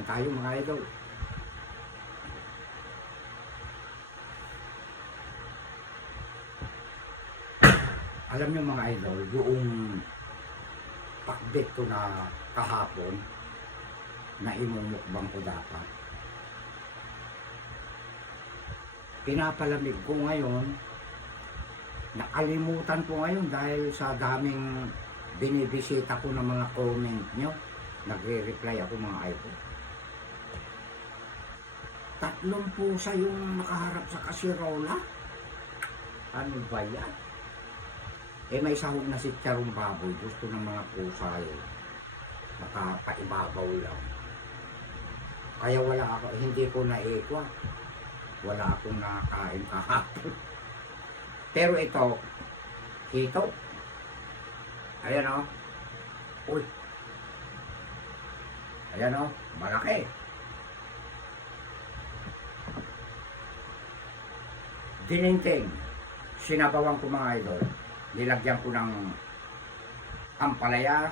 Kain tayo mga idol. Alam niyo mga idol, yung pakbet ko na kahapon na imumukbang ko dapat. Pinapalamig ko ngayon, nakalimutan ko ngayon dahil sa daming binibisita ko ng mga comment nyo. Nagre-reply ako mga idol. 3 pusa yung nakaharap sa kasirola. Ano ba yan? May sahog na si Charong Baboy. Gusto ng mga pusa yun. Nakapaibabaw lang. Kaya wala ako, hindi ko naikwa. Wala akong nakakain kahapon. Pero ito, hito. Ayan o. Uy. Ayan o, malaki. Dinengkeng. Sinabawan ko mga idol. Nilagyan ko ng ampalaya,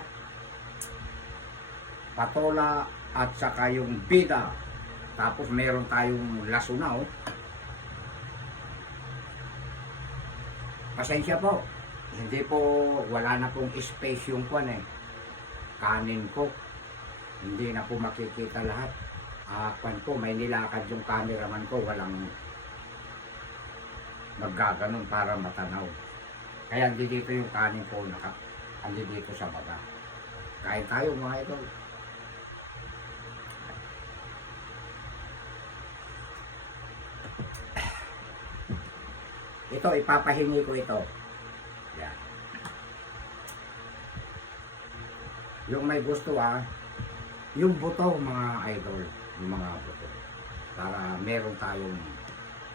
patola, at saka yung bida. Tapos meron tayong lasunaw. Pasensya po. Hindi po, wala na pong space yung kwan eh. Kanin ko. Hindi na po makikita lahat. Kwan ko, may nilakad yung cameraman ko. Walang maggaganon para matanaw. Kaya hindi dito yung kanin ko, hindi dito sa baba. Kain tayo mga idol. Ito, ipapahingi ko ito. Yan. Yung may gusto yung buto mga idol. Yung mga buto. Para meron tayong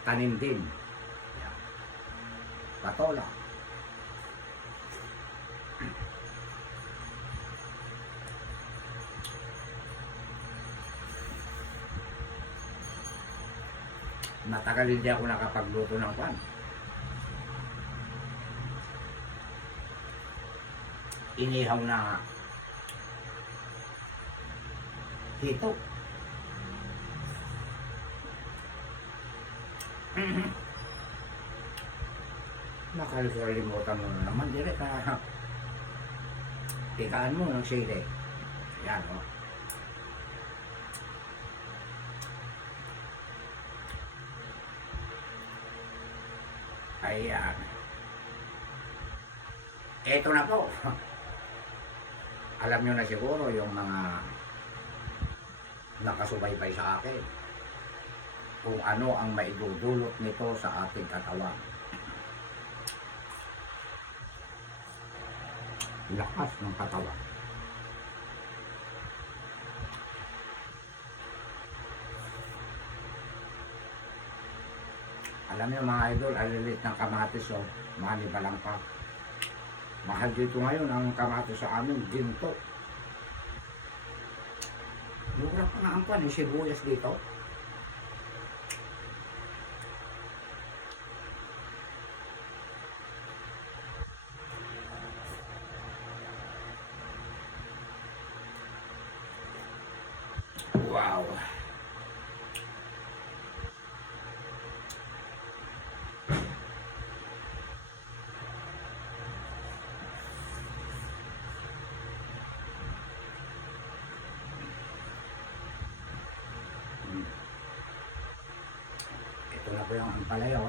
tanim din. Yan. Patola. Matagal hindi ako nakapagluto ng kwan. Inihaw na hito. Nakalimutan mo na naman. Direk tikaan mo ng sili. Yan o. Ayan. Eto na po. Alam nyo na siguro yung mga nakasubaybay sa akin kung ano ang maidudulot nito sa ating katawan. Lakas ng katawan. Alam niyo mga idol, alilit ng kamatis mani ba lang pa. Mahal dito ngayon ang kamatis sa amin, ginto. Mura pa nga ang pan, yung sibuyas dito. Wow! Ito na po yung ampalaya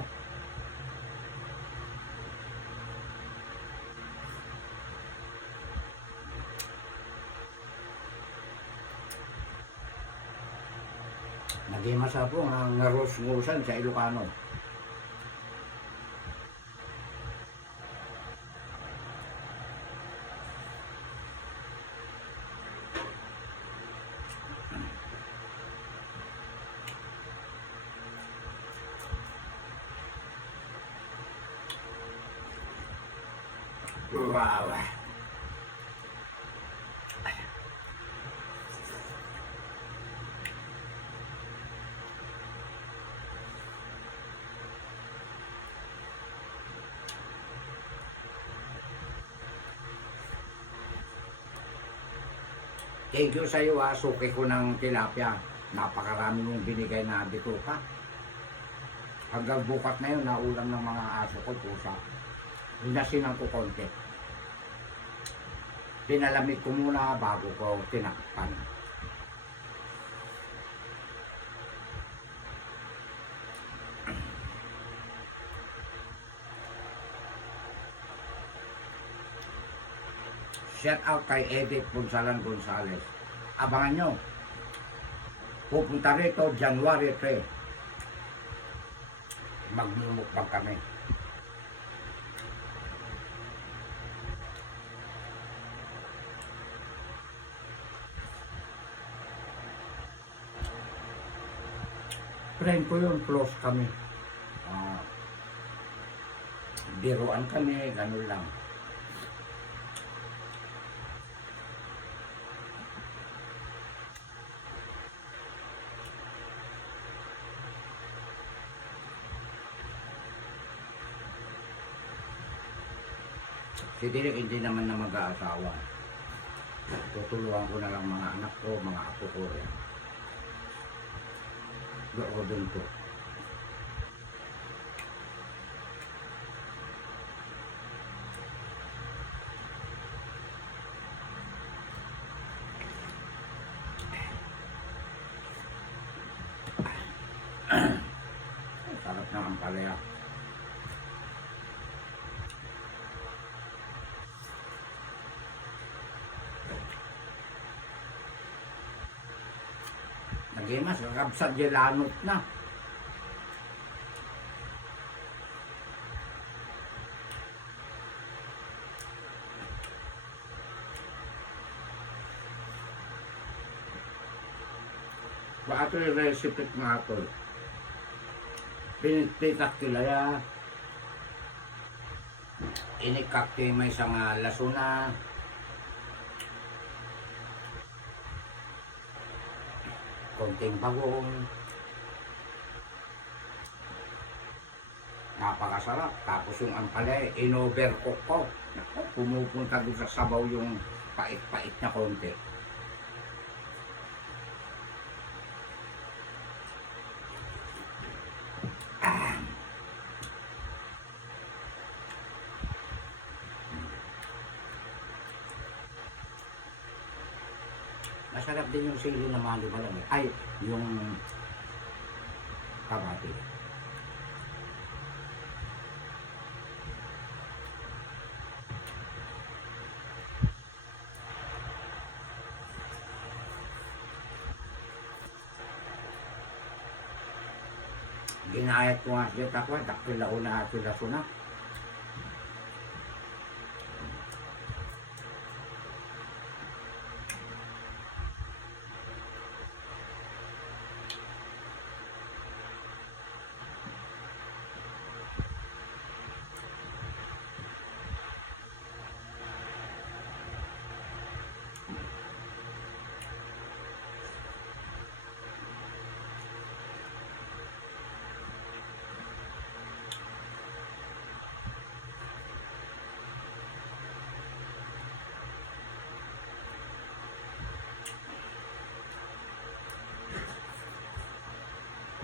Naging masapong ang narus-ngusan sa Ilocano. Wow! Thank you sa iyo ha. Suki ko ng tilapia. Napakarami mong binigay na dito ka. Hanggang bukas na yun, naulam ng mga aso ko, pusa. Hinasinan ko konti. Pinalamig ko muna bago ko tinakpan. Shout out kay Edith Gonzalan Gonzales. Abangan nyo. Pupunta rito January 3. Magmumukbang kami. Friend ko yun, close kami. Biruan kami, ganun lang. Si Derek hindi naman na mag-aasawa. Tutulungan ko na lang mga anak ko, mga apo ko rin. Doon ko. Sarap ng ampalaya. Nagimas, kakabsat jelanot na. Ba ito yung recipe nga ito. Pinitikak kilaya. Inikak may isang lasuna. Konting bagong. Napakasarap. Tapos yung ampalaya, in-overcook ko. Naku, pumupunta doon sa sabaw yung pait-pait na konti. Masarap din yung sili na malo ba lang. Ay, yung kabati. Ginayat ko nga siya takwa, dakpilaw na ato lasuna.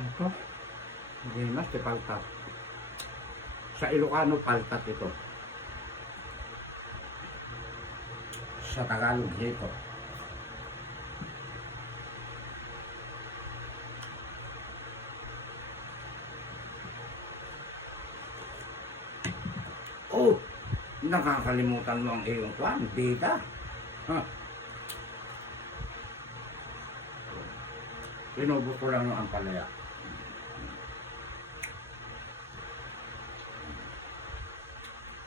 Ito, hindi mas di paltat. Sa Ilocano, paltat ito. Sa Tagalog, dito. Oh, nakakalimutan mo ang iyong kwan, data. Huh. Pinubos ko lang ang palaya.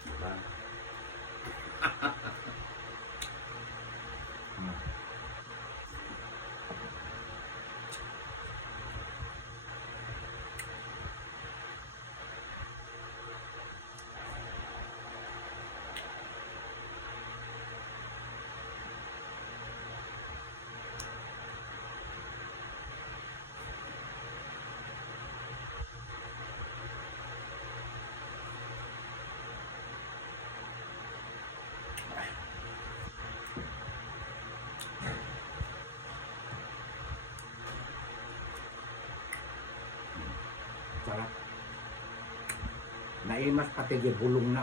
Diba? Naimas pati bulong na.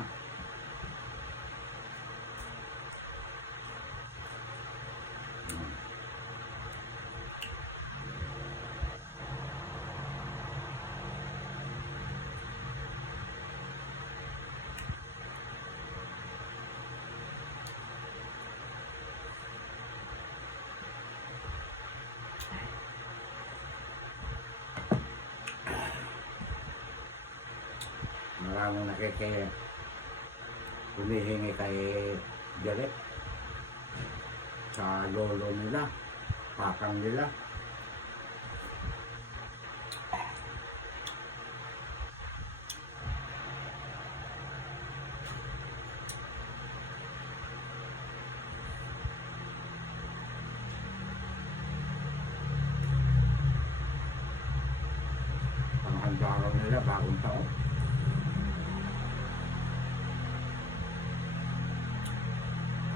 Maraming humihingi kay Direk sa lolo nila, papang nila. Panghanda nila bagong taon.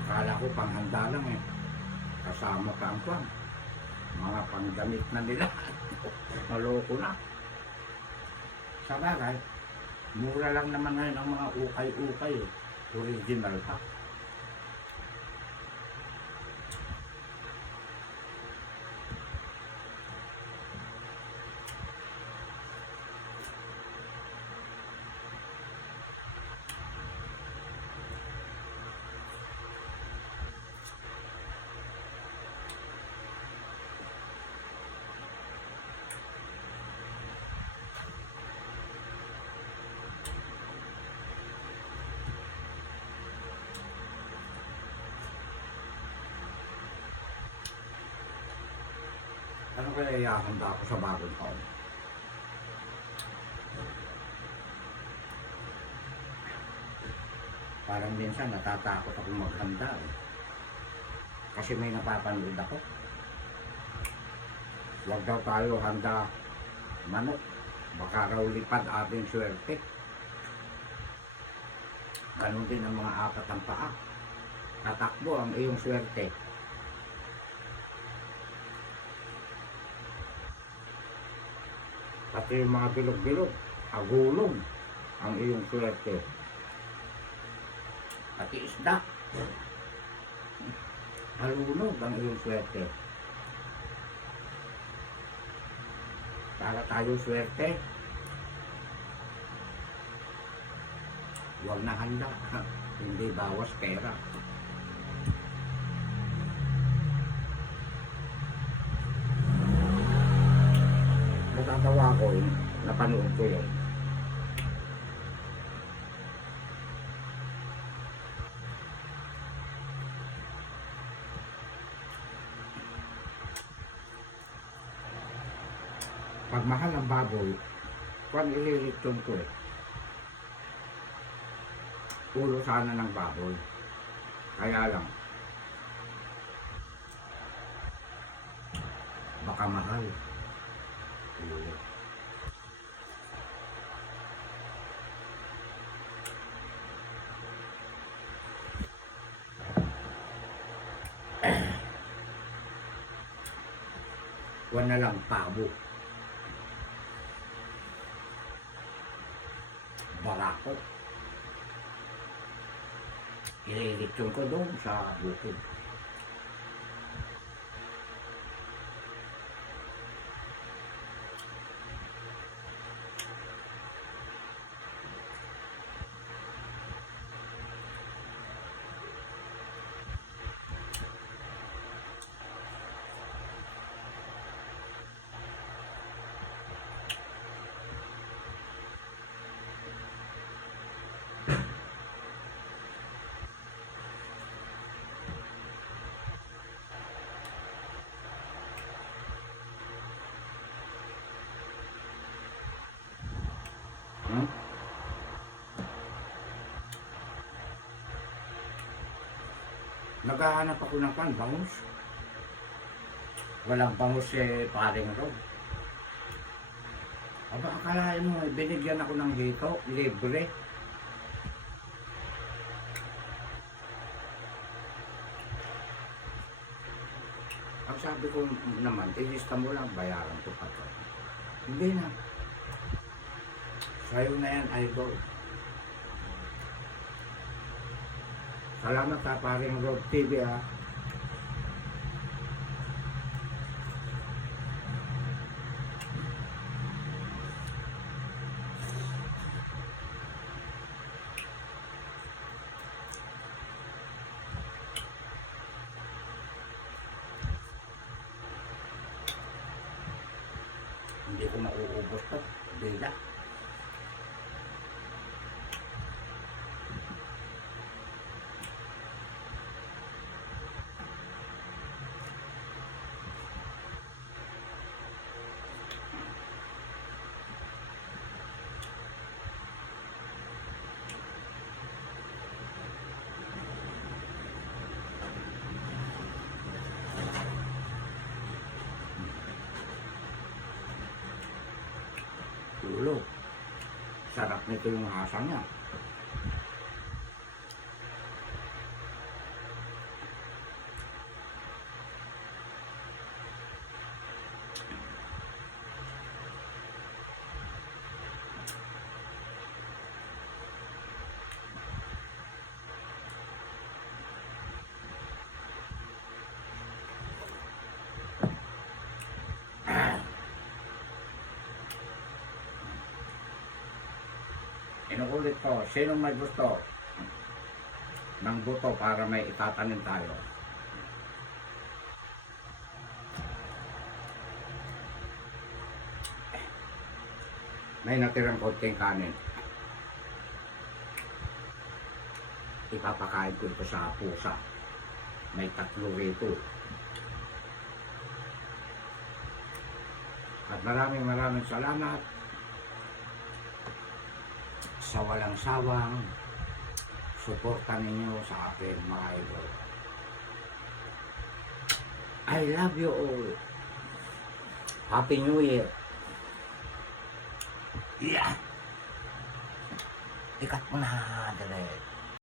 Akala ko panghanda lang eh. Kasama pa ang kwan. Mga panggamit na nila. Maloko na. Sa bagay, mura lang naman ngayon ang mga ukay-ukay eh. Original pa. Ano kaya ihahanda ko sa bagong taon? Parang minsan natatakot ako maghanda eh. Kasi may napapanood ako. Huwag daw tayo handa manok. Baka raw lipad ating swerte. Ganun din ang mga apat ang paa. Tatakbo ang iyong swerte. Pati yung mga bilog-bilog, agulong ang iyong swerte. Pati isda, halunod ang iyong swerte. Para tayo swerte, huwag na handa, hindi bawas pera. Natatawa ko yun, napanood ko yun. Pag mahal ang baboy, kung ililitong ko eh. Ulo sana ng baboy. Kaya lang, baka mahal. Huwag na lang pabo. Barako. Ililitsyon ko doon sa bukid. Naghahanap ako ng bangus. Walang bangus eh, paring ro. Aba, akalain mo, binigyan ako ng hito, libre. Ang sabi ko naman, ilista mo lang, bayaran ko pa to. Hindi na. Sa'yo na yan, idol. Salamat ha, paring Road TV ha. Hindi ko mauubos to. Bila. Tulog. Sarap nito yung hasa niya. Inuulit ko, sinong may gusto ng buto para may itatanim tayo? May natirang konting kanin. Ipapakain ko ito sa pusa. May 3 rito. At maraming salamat sa walang sawang suporta ninyo sa akin, mga idol. I love you all. Happy New Year. Yeah. Ikat mo na, dali.